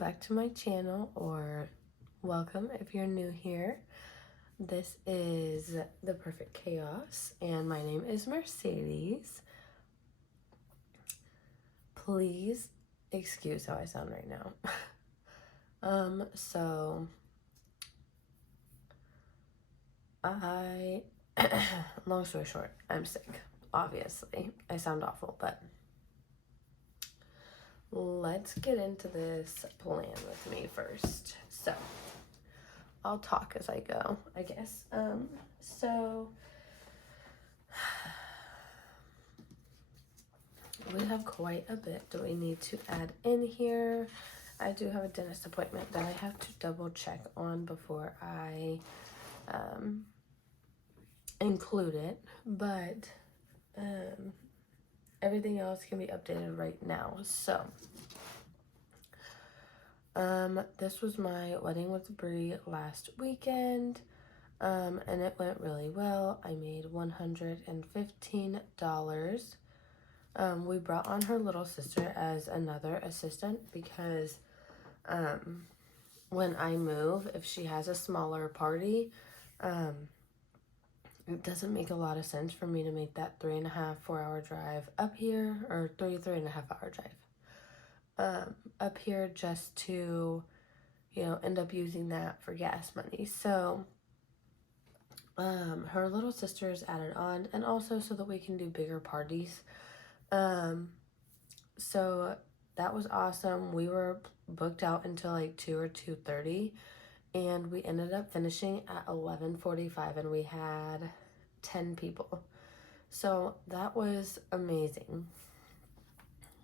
back to my channel, or welcome if you're new here. This is The Perfect Chaos, and my name is Mercedes. Please excuse how I sound right now. So I, long story short, I'm sick. Obviously, I sound awful, but let's get into this plan with me first. So I'll talk as I go, I guess. So we have quite a bit that we need to add in here. I do have a dentist appointment that I have to double check on before I include it, but everything else can be updated right now. So this was my wedding with Brie last weekend, and it went really well. I made $115. We brought on her little sister as another assistant because when I move, if she has a smaller party, it doesn't make a lot of sense for me to make that 3.5-4 hour drive up here, or 3.5 hour drive up here just to, end up using that for gas money. So her little sister is added on, and also so that we can do bigger parties. So that was awesome. We were booked out until like 2 or 2:30, and we ended up finishing at 11:45, and we had 10 people. So that was amazing.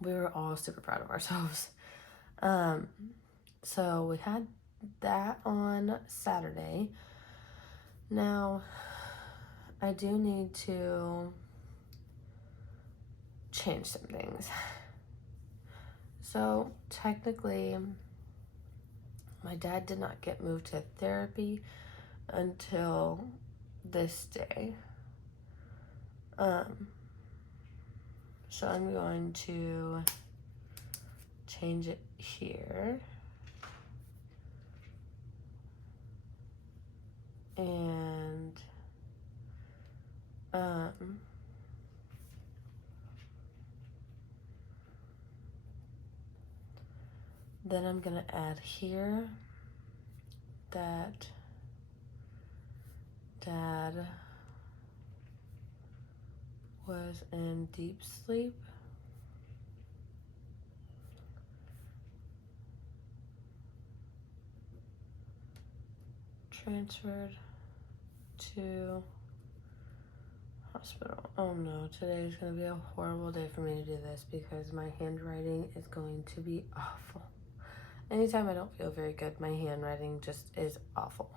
We were all super proud of ourselves. So we had that on Saturday. Now, I do need to change some things. So technically, my dad did not get moved to therapy until this day. So I'm going to change it here. And then I'm gonna add here that Dad was in deep sleep. Transferred to hospital. Oh no, today is going to be a horrible day for me to do this because my handwriting is going to be awful. Anytime I don't feel very good, my handwriting just is awful.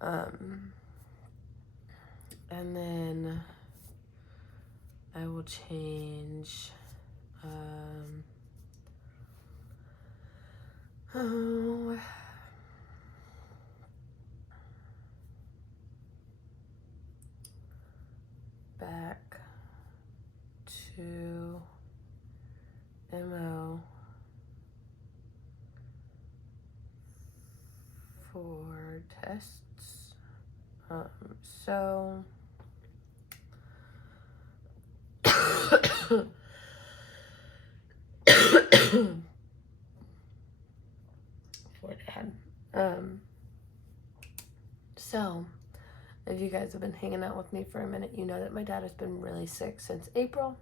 And then I will change back to MO for tests. So for Dad. So if you guys have been hanging out with me for a minute, you know that my dad has been really sick since April.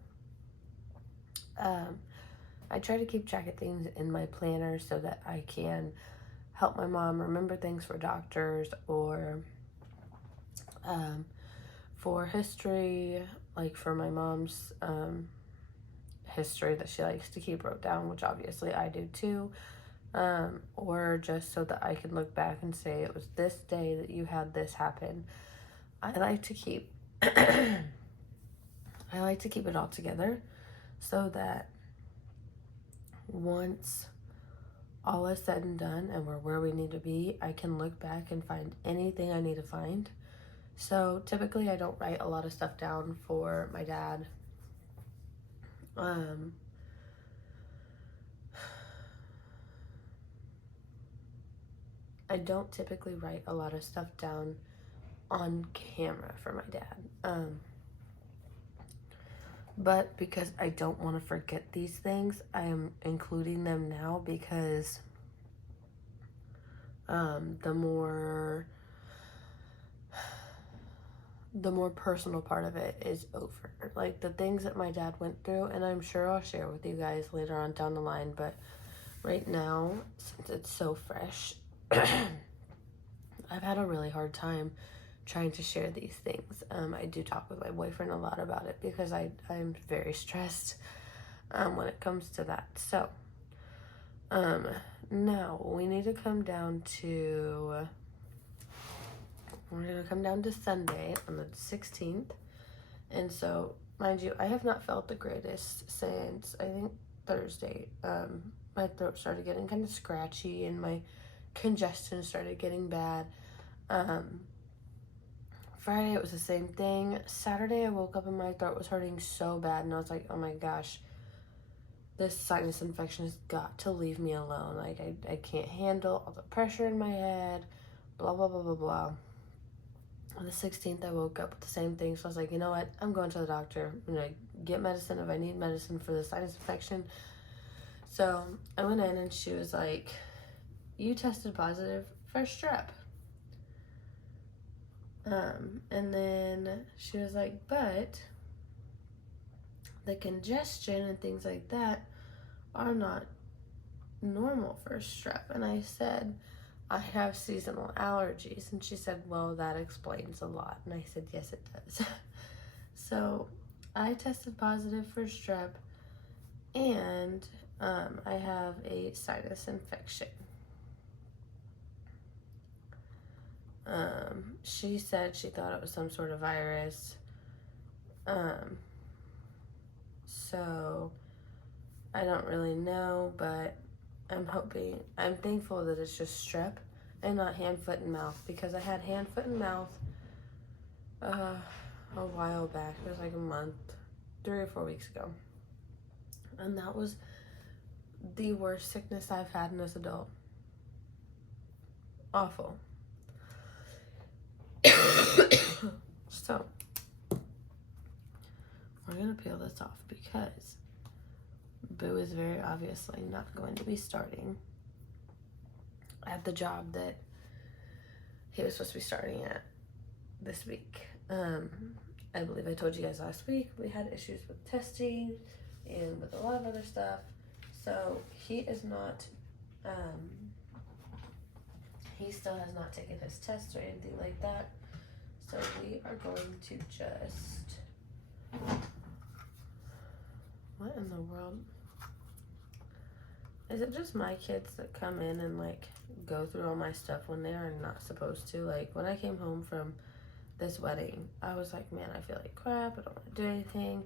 I try to keep track of things in my planner so that I can help my mom remember things for doctors, or for history, like for my mom's history that she likes to keep wrote down, which obviously I do too, or just so that I can look back and say it was this day that you had this happen. I like to keep it all together so that once all is said and done and we're where we need to be, I can look back and find anything I need to find. So typically I don't write a lot of stuff down for my dad. I don't typically write a lot of stuff down on camera for my dad. But because I don't want to forget these things, I am including them now because the more personal part of it is over. Like the things that my dad went through, and I'm sure I'll share with you guys later on down the line, but right now, since it's so fresh, I've had a really hard time trying to share these things. I do talk with my boyfriend a lot about it because I'm very stressed when it comes to that. So, now we need to come down to, we're going to come down to Sunday on the 16th. And so, mind you, I have not felt the greatest since, I think, Thursday. My throat started getting kind of scratchy and my congestion started getting bad. Friday, it was the same thing. Saturday, I woke up and my throat was hurting so bad. And I was like, oh my gosh, this sinus infection has got to leave me alone. Like, I can't handle all the pressure in my head, blah, blah, blah, blah, blah. On the 16th, I woke up with the same thing. So I was like, you know what? I'm going to the doctor. I'm going to get medicine if I need medicine for the sinus infection. So I went in and she was like, you tested positive for strep. And then she was like, but the congestion and things like that are not normal for strep. And I said, I have seasonal allergies. And she said, well, that explains a lot. And I said, yes, it does. So I tested positive for strep, and I have a sinus infection. She said she thought it was some sort of virus. So I don't really know, but I'm thankful that it's just strep and not hand, foot, and mouth, because I had hand, foot, and mouth a while back. It was like a month, 3 or 4 weeks ago. And that was the worst sickness I've had in this adult. Awful. So, we're going to peel this off because Boo is very obviously not going to be starting at the job that he was supposed to be starting at this week. I believe I told you guys last week we had issues with testing and with a lot of other stuff. So he is not, he still has not taken his test or anything like that. So we are going to just, what in the world? Is it just my kids that come in and like go through all my stuff when they are not supposed to? Like when I came home from this wedding, I was like, man, I feel like crap. I don't want to do anything.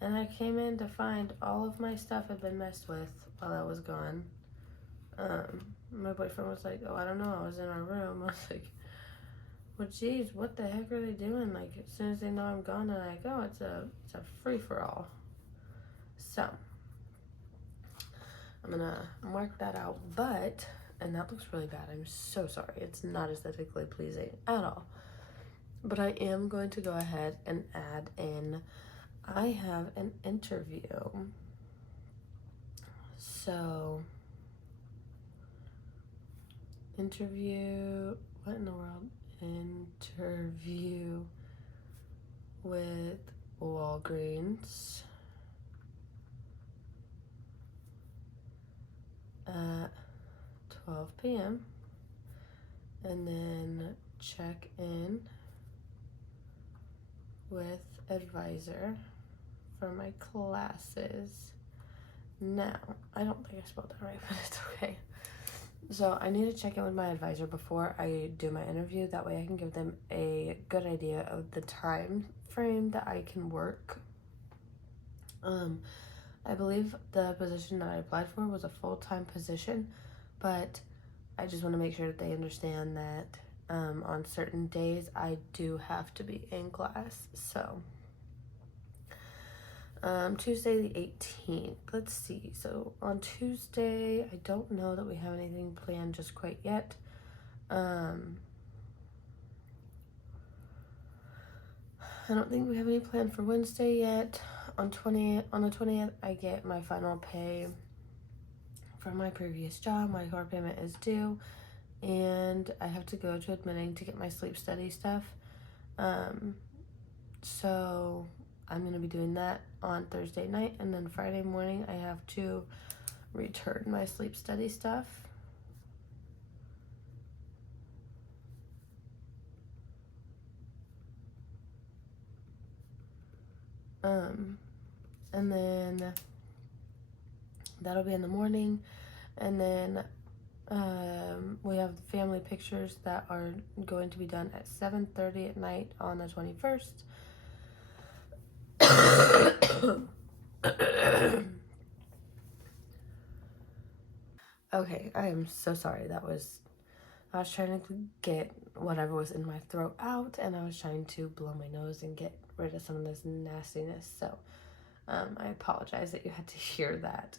And I came in to find all of my stuff had been messed with while I was gone. My boyfriend was like, oh, I don't know. I was in our room. I was like, well, geez, what the heck are they doing? Like, as soon as they know I'm gone, they're like, oh, it's a free-for-all. So, I'm gonna mark that out. But, and that looks really bad. I'm so sorry. It's not aesthetically pleasing at all. But I am going to go ahead and add in, I have an interview. So, interview, what in the world? Interview with Walgreens at 12 p.m. and then check in with advisor for my classes. Now, I don't think I spelled that right, but it's okay. So I need to check in with my advisor before I do my interview. That way I can give them a good idea of the time frame that I can work. I believe the position that I applied for was a full-time position, but I just want to make sure that they understand that on certain days I do have to be in class. So Tuesday the 18th, let's see. So on Tuesday, I don't know that we have anything planned just quite yet. I don't think we have any plan for Wednesday yet. On the 20th, I get my final pay from my previous job. My car payment is due, and I have to go to admitting to get my sleep study stuff. So I'm going to be doing that on Thursday night, and then Friday morning I have to return my sleep study stuff. And then that'll be in the morning, and then we have family pictures that are going to be done at 7:30 at night on the 21st. Okay, I am so sorry. I was trying to get whatever was in my throat out, and I was trying to blow my nose and get rid of some of this nastiness. So I apologize that you had to hear that.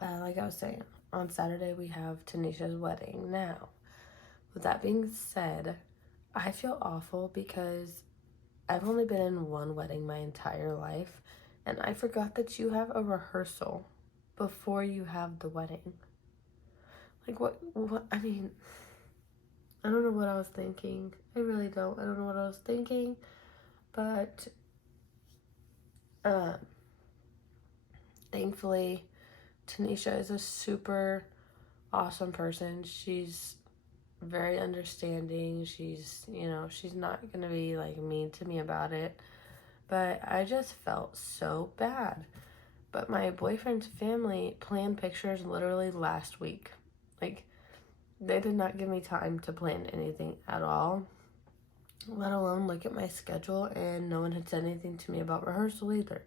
Like I was saying, on Saturday we have Tanisha's wedding. Now, with that being said, I feel awful because I've only been in one wedding my entire life, and I forgot that you have a rehearsal before you have the wedding. Like, what, I mean, I don't know what I was thinking. I really don't. I don't know what I was thinking, but, thankfully, Tanisha is a super awesome person. She's very understanding. She's not gonna be like mean to me about it, but I just felt so bad. But my boyfriend's family planned pictures literally last week. Like, they did not give me time to plan anything at all, let alone look at my schedule, and no one had said anything to me about rehearsal either.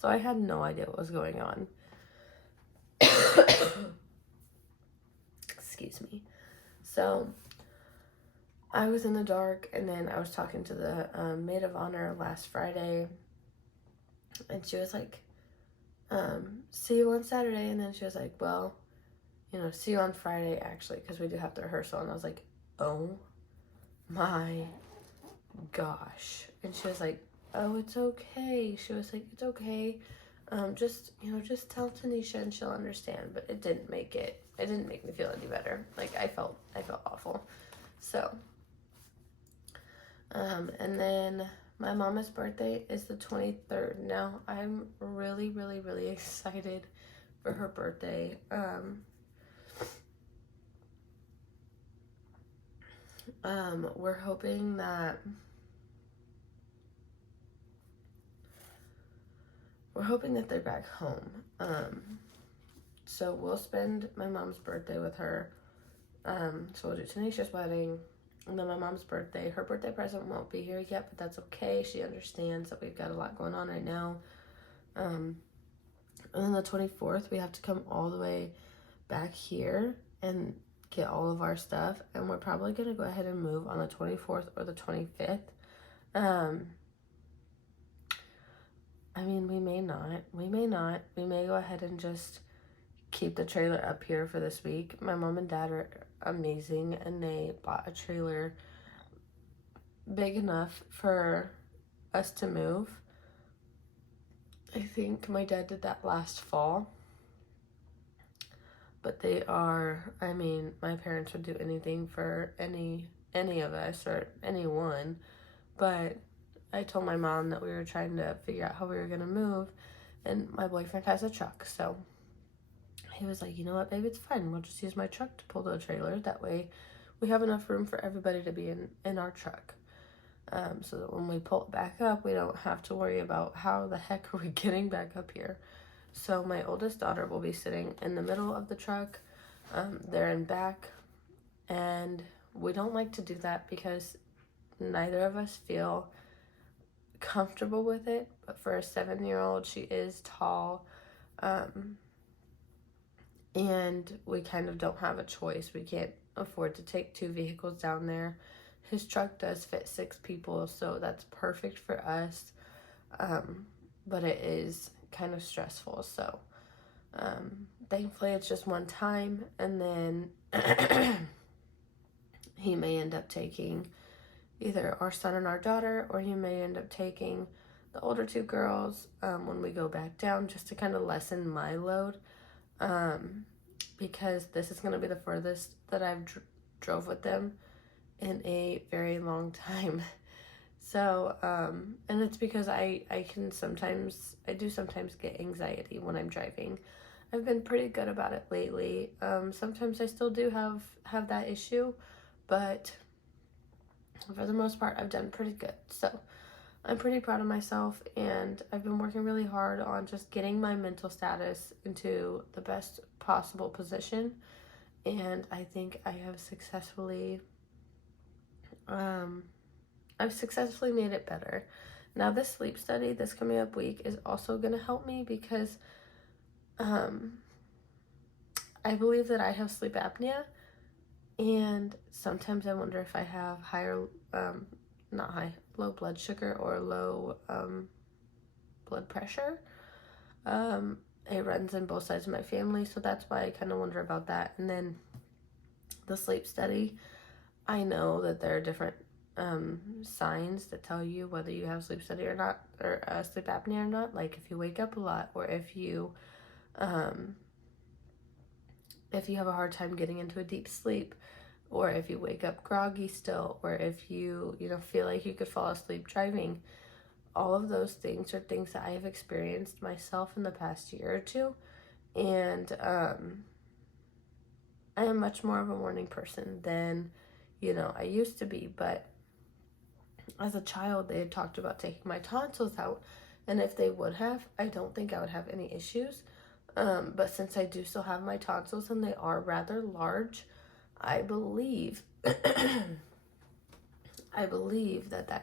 So I had no idea what was going on. Excuse me. So I was in the dark, and then I was talking to the maid of honor last Friday, and she was like, see you on Saturday. And then she was like, well, see you on Friday, actually, because we do have the rehearsal. And I was like, oh my gosh. And she was like, oh, it's okay. She was like, it's okay. Just tell Tanisha and she'll understand. But it didn't make me feel any better. Like, I felt awful. So, and then my mama's birthday is the 23rd. Now, I'm really, really, really excited for her birthday. We're hoping that they're back home. So we'll spend my mom's birthday with her. So we'll do Tanisha's wedding, and then my mom's birthday. Her birthday present won't be here yet, but that's okay. She understands that we've got a lot going on right now. And then the 24th, we have to come all the way back here and get all of our stuff, and we're probably going to go ahead and move on the 24th or the 25th. I mean, we may not. We may go ahead and just keep the trailer up here for this week. My mom and dad are amazing, and they bought a trailer big enough for us to move. I think my dad did that last fall. But my parents would do anything for any of us or anyone. But I told my mom that we were trying to figure out how we were going to move, and my boyfriend has a truck. So he was like, you know what, babe, it's fine. We'll just use my truck to pull the trailer. That way we have enough room for everybody to be in our truck. So that when we pull it back up, we don't have to worry about how the heck are we getting back up here. So my oldest daughter will be sitting in the middle of the truck. They're in back. And we don't like to do that because neither of us feel comfortable with it. But for a 7-year-old, she is tall. And we kind of don't have a choice. We can't afford to take 2 vehicles down there. His truck does fit 6 people, so that's perfect for us. But it is kind of stressful. So Thankfully, it's just one time, and then he may end up taking either our son and our daughter, or he may end up taking the older two girls when we go back down, just to kind of lessen my load, because this is going to be the furthest that I've drove with them in a very long time. So, and it's because I do sometimes get anxiety when I'm driving. I've been pretty good about it lately. Sometimes I still do have that issue, but for the most part, I've done pretty good. So I'm pretty proud of myself, and I've been working really hard on just getting my mental status into the best possible position. And I think I have successfully made it better. Now, this sleep study this coming up week is also going to help me because I believe that I have sleep apnea, and sometimes I wonder if I have low blood sugar or low blood pressure. It runs in both sides of my family, so that's why I kind of wonder about that. And then the sleep study, I know that there are different signs that tell you whether you have sleep study or not, or sleep apnea or not. Like if you wake up a lot, or if you have a hard time getting into a deep sleep, or if you wake up groggy still, or if you feel like you could fall asleep driving. All of those things are things that I have experienced myself in the past year or two, and I am much more of a morning person than I used to be. But as a child, they had talked about taking my tonsils out, and if they would have, I don't think I would have any issues. But since I do still have my tonsils and they are rather large, I believe that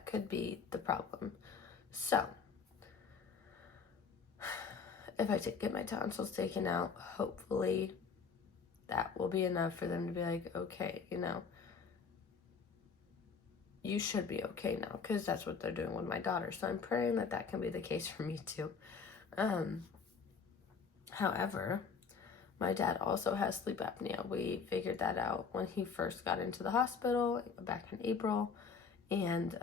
could be the problem. So if I get my tonsils taken out, hopefully that will be enough for them to be like, okay, you should be okay now, because that's what they're doing with my daughter. So I'm praying that can be the case for me too. However, my dad also has sleep apnea. We figured that out when he first got into the hospital back in April, and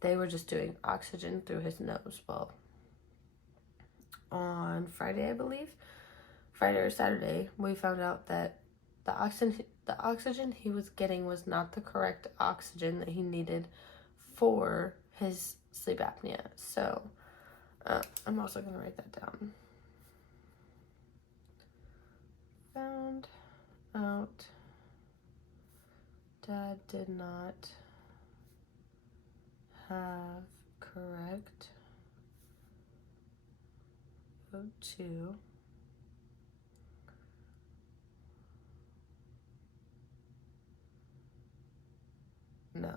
they were just doing oxygen through his nose. Well, on Friday, I believe, Friday or Saturday, we found out that the oxygen he was getting was not the correct oxygen that he needed for his sleep apnea. So I'm also going to write that down. Found out Dad did not have correct O2 no.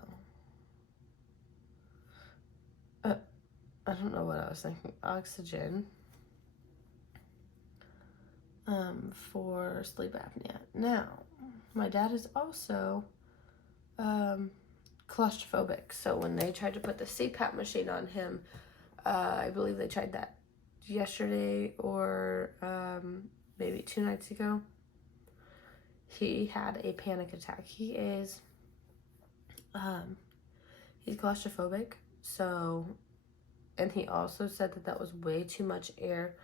I don't know what I was thinking. Oxygen for sleep apnea. Now, my dad is also claustrophobic. So when they tried to put the CPAP machine on him, I believe they tried that yesterday or maybe 2 nights ago, he had a panic attack. He's claustrophobic, so, and he also said that was way too much air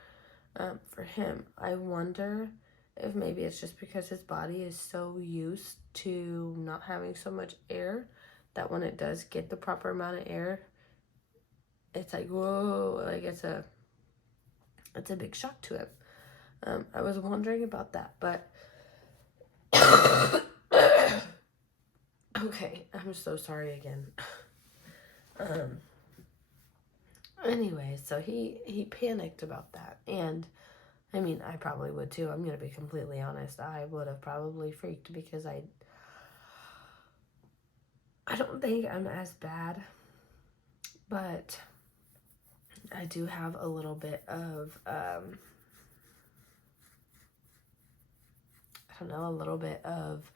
for him. I wonder if maybe it's just because his body is so used to not having so much air that when it does get the proper amount of air, it's like, whoa, like it's a big shock to him. I was wondering about that, but okay, I'm so sorry again. Anyway, so he panicked about that, and I mean, I probably would too. I'm gonna be completely honest. I would have probably freaked, because I don't think I'm as bad, but I do have a little bit of a little bit of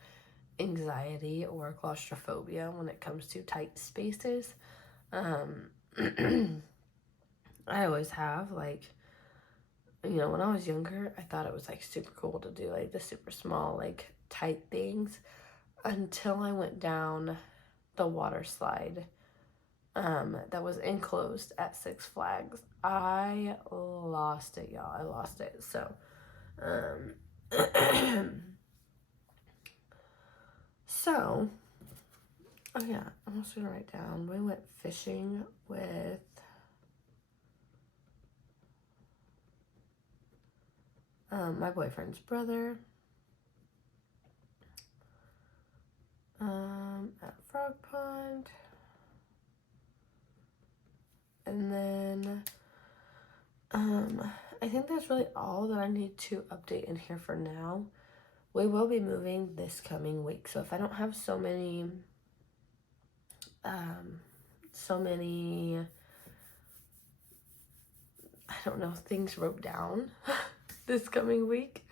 anxiety or claustrophobia when it comes to tight spaces. I always have, like, you know, when I was younger, I thought it was like super cool to do like the super small, like tight things until I went down the water slide that was enclosed at Six Flags. I lost it, y'all. I lost it. So, so, oh yeah, I'm also gonna write down. We went fishing with my boyfriend's brother at Frog Pond. And then I think that's really all that I need to update in here for now. We will be moving this coming week. So if I don't have so many I don't know, things wrote down this coming week,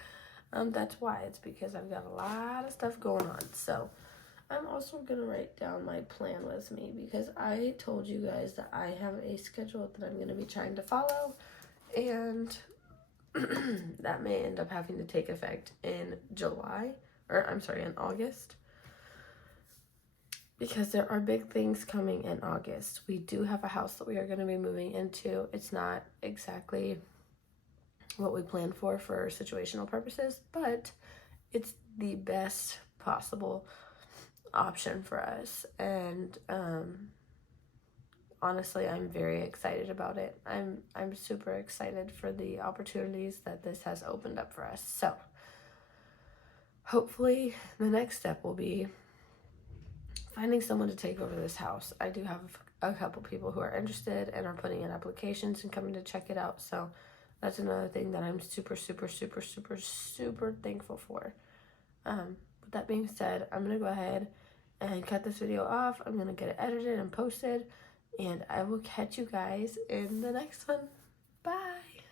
that's why. It's because I've got a lot of stuff going on. So I'm also going to write down my plan with me, because I told you guys that I have a schedule that I'm going to be trying to follow, and that may end up having to take effect in in August, because there are big things coming in August. We do have a house that we are going to be moving into. It's not exactly what we planned for situational purposes, but it's the best possible option for us, and honestly, I'm very excited about it. I'm super excited for the opportunities that this has opened up for us. So hopefully the next step will be finding someone to take over this house. I do have a couple people who are interested and are putting in applications and coming to check it out. So that's another thing that I'm super thankful for. With that being said, I'm going to go ahead and cut this video off. I'm going to get it edited and posted, and I will catch you guys in the next one. Bye!